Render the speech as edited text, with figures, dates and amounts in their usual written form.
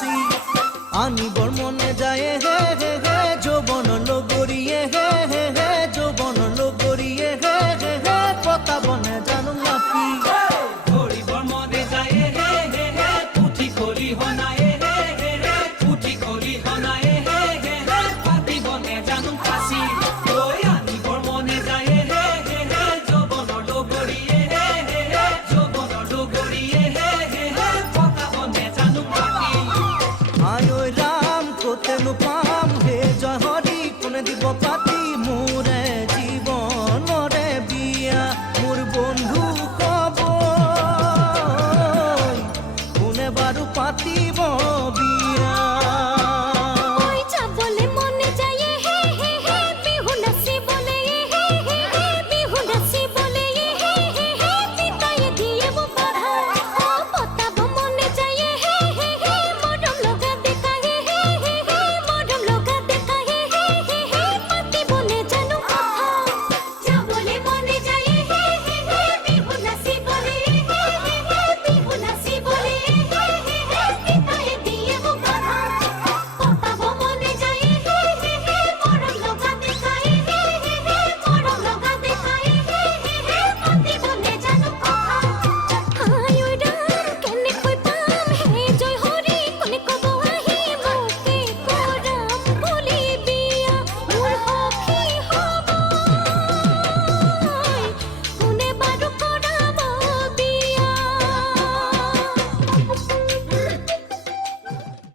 ফাঁসি আনিবর মনে যায় হে হে হে যৌবন লগরিয়ে হে হে হে যৌবন লগরিয়ে হে হে হে পতা বনে জানো নাকি ধরিবর মনে যায় হে হে হে পুঠি করি হনায় হে হে হে পুঠি করি হনায় হে হে হে পাতি বনে জানো ফাঁসি ওই আনিবর মনে যায় হে হে হে যৌবন লগরিয়ে হে হে হে যৌবন লগরিয়ে হে হে হে পতা বনে জানো নাকি আয় ওই রাম কোতে নো